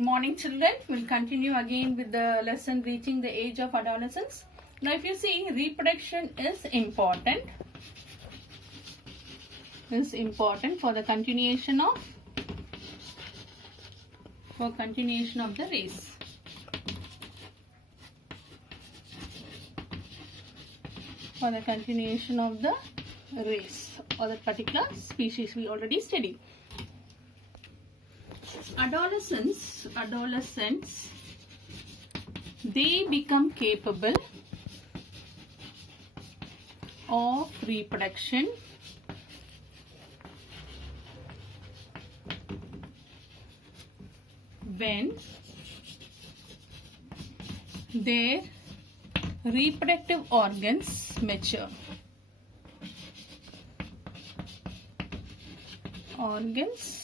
Good morning, children. We'll continue again with the lesson reaching the age of adolescence. Now, if you see, reproduction is important. Is important for the continuation of the race. For the continuation of the race or the particular species we already studied. Adolescents, they become capable of reproduction when their reproductive organs mature. Organs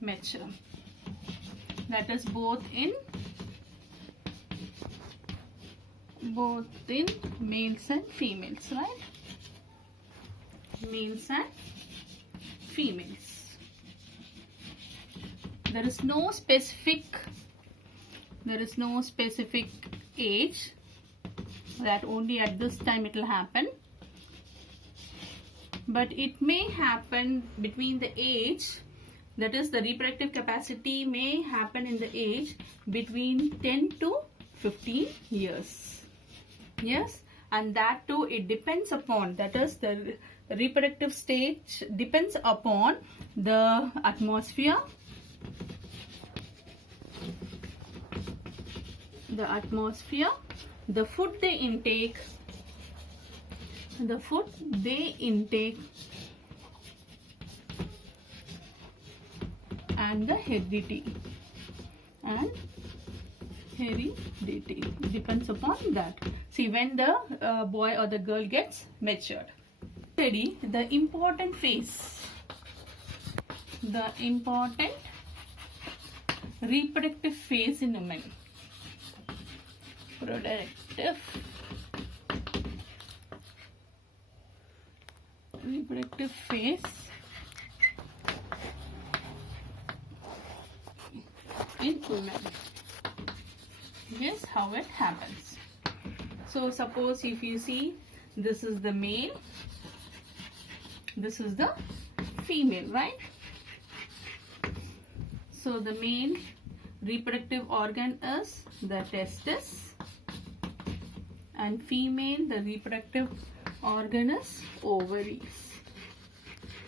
mature. That is both in males and females, right? Males and females. There is no specific age that only at this time it will happen, but it may happen between the age, that is the reproductive capacity may happen in the age between 10 to 15 years. Yes, and that too it depends upon, that is the reproductive stage depends upon the atmosphere, the food they intake, and the heredity. Depends upon that. See, when the boy or the girl gets matured. Study the important phase, the important reproductive phase in women. Reproductive phase in women. Yes, how it happens. So suppose if you see, this is the male, this is the female, right? So the male reproductive organ is the testis, and female the reproductive organ is ovaries.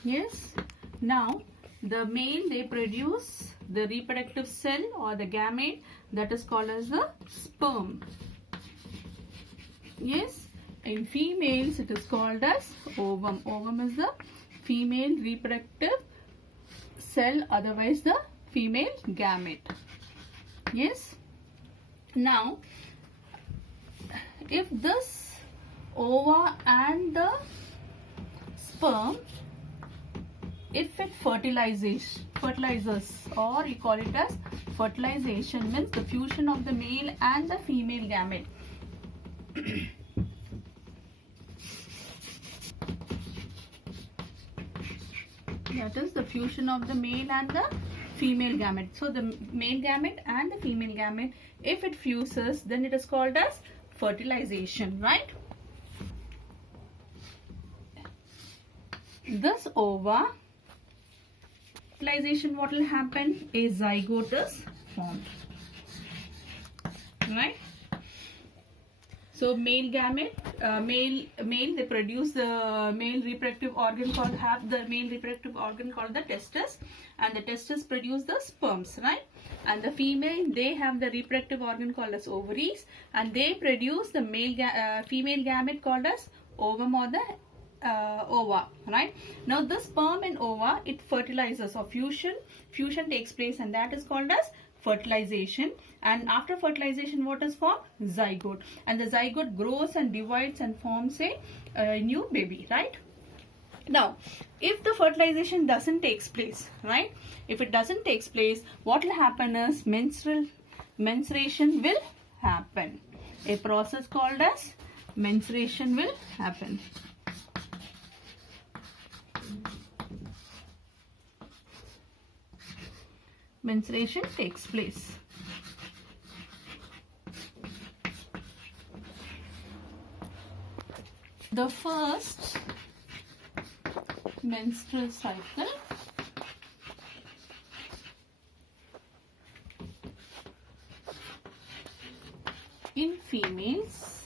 Yes. Now the male, they produce the reproductive cell or the gamete, that is called as the sperm. Yes. In females it is called as ovum. Ovum is the female reproductive cell, otherwise the female gamete. Yes. Now if this ova and the sperm, if it fertilizes, or you call it as fertilization, means the fusion of the male and the female gamete. That is the fusion of the male and the female gamete. So the male gamete and the female gamete, if it fuses, then it is called as fertilization, right? This ova, fertilization, what will happen? A zygote is formed, right? So male gamete, male they produce the male reproductive organ called, the testis, and the testis produce the sperms, right? And the female, they have the reproductive organ called as ovaries, and they produce the female gamete called as ovum or the ova, right? Now the sperm and ova, it fertilizes, or fusion takes place, and that is called as fertilization. And after fertilization, what is formed? Zygote. And the zygote grows and divides and forms a new baby, right? Now, if the fertilization doesn't take place, right? If it doesn't take place, what will happen is menstruation will happen. A process called as menstruation will happen. menstruation takes place. The first menstrual cycle in females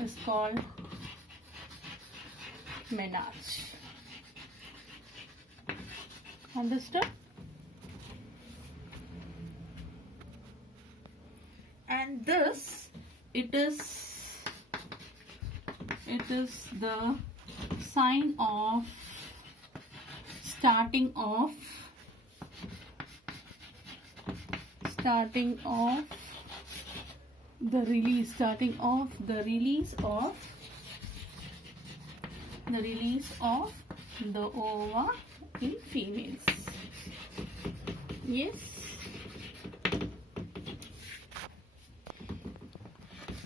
is called menarche. Understood? And this, it is the sign of starting of the release of the ova in females. Yes,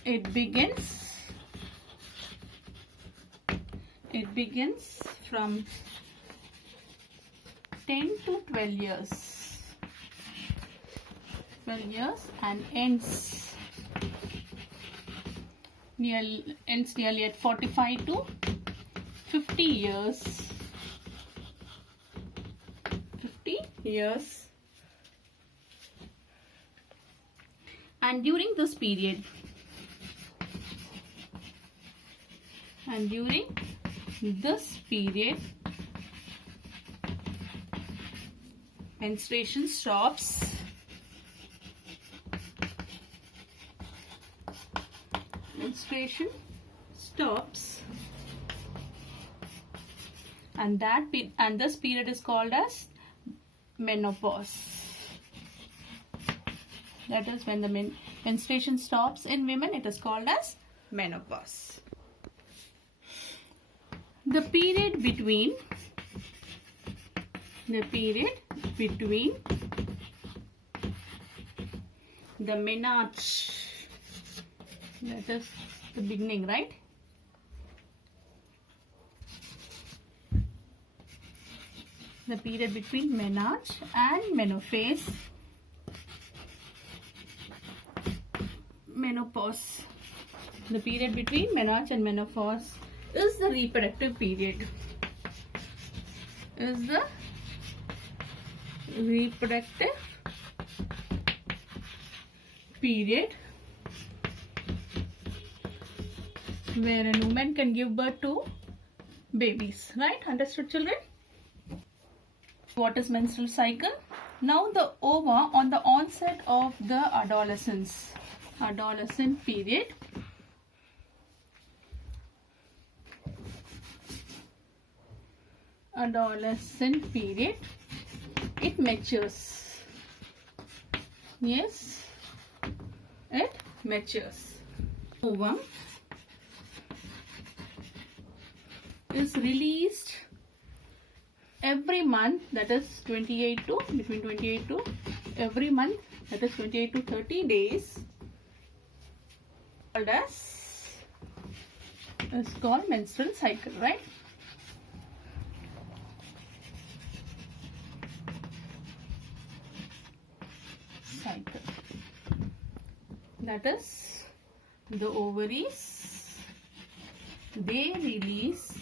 it begins from 10 to 12 years and ends nearly at 45 to 50 years. And during this period, menstruation stops. And this period is called as menopause. That is when the menstruation stops in women, it is called as menopause. The period between the menarche, that is the beginning, right? The period between menarche and menopause, the period between menarche and menopause is the reproductive period. Where a woman can give birth to babies, right? Understood, children? What is menstrual cycle? Now the ova on the onset of the adolescent period, it matures. Yes, it matures. Ovum is released every month, that is between 28 to every month, that is 28 to 30 days, called menstrual cycle, right? Cycle. That is, the ovaries, they release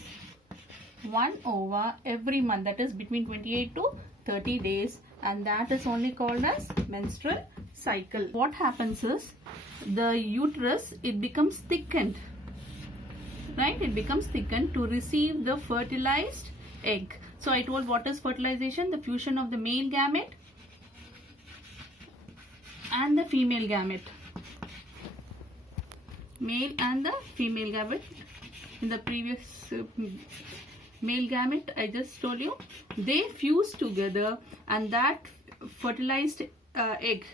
one ova every month, that is between 28 to 30 days, and that is only called as menstrual cycle. What happens is the uterus, it becomes thickened, right? It becomes thickened to receive the fertilized egg. So I told, what is fertilization? The fusion of the male gamete and the female gamete. Male and the female gamete. In the previous male gamete, I just told you, they fuse together, and that fertilized egg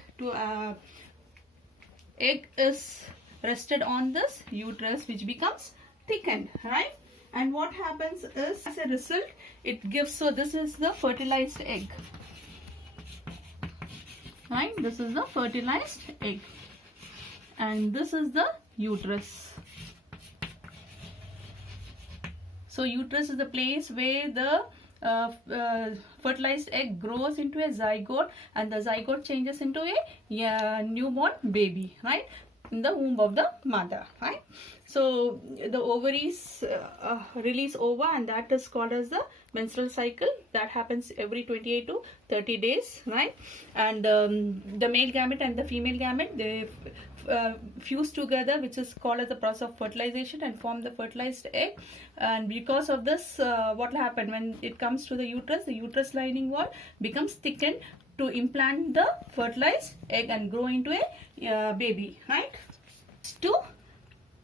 is rested on this uterus, which becomes thickened, right? And what happens is, as a result, it gives, so this is the fertilized egg, right? This is the fertilized egg, and this is the uterus. So uterus is the place where the fertilized egg grows into a zygote, and the zygote changes into a newborn baby, right, in the womb of the mother, right? So the ovaries release ova, and that is called as the menstrual cycle. That happens every 28 to 30 days, right? And the male gamete and the female gamete, they fuse together, which is called as the process of fertilization, and form the fertilized egg. And because of this, what will happen when it comes to the uterus lining wall becomes thickened to implant the fertilized egg and grow into a baby, right? To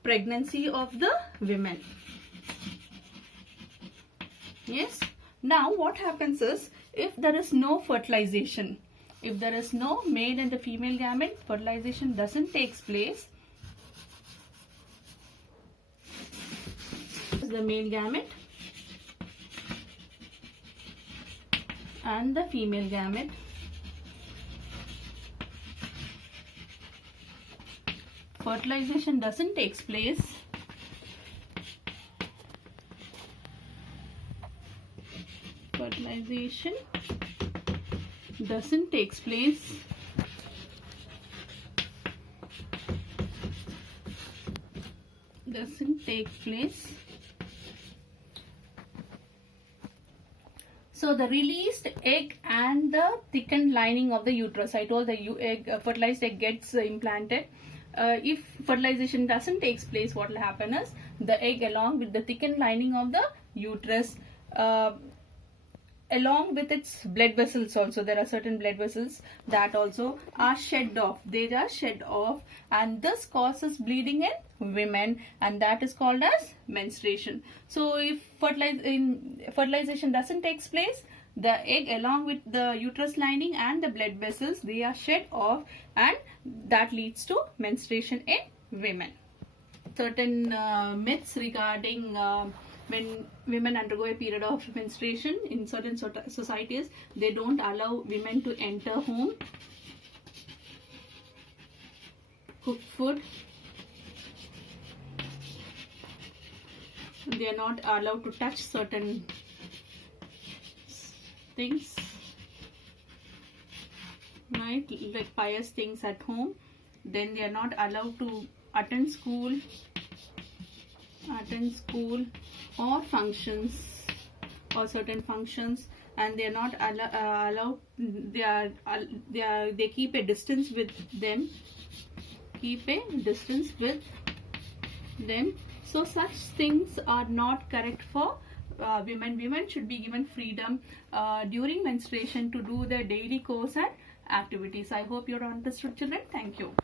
pregnancy of the women. Yes. Now what happens is, if there is no fertilization, if there is no male and the female gamete, fertilization doesn't take place. The male gamete and the female gamete. Fertilization doesn't take place. Fertilization doesn't take place. Doesn't take place. So the released egg and the thickened lining of the uterus. I told the fertilized egg gets implanted. If fertilization doesn't take place, what will happen is the egg, along with the thickened lining of the uterus, along with its blood vessels also, there are certain blood vessels that also are shed off. They are shed off, and this causes bleeding in women, and that is called as menstruation. So if fertilization doesn't take place, the egg along with the uterus lining and the blood vessels, they are shed off, and that leads to menstruation in women. Certain myths regarding when women undergo a period of menstruation in certain societies, they don't allow women to enter home, cook food. They are not allowed to touch certain things, right, like pious things at home. Then they are not allowed to attend school or functions, or certain functions, and they are not allowed. They keep a distance with them. So such things are not correct for women. Women should be given freedom during menstruation to do their daily course and activities. I hope you understood, children. Thank you.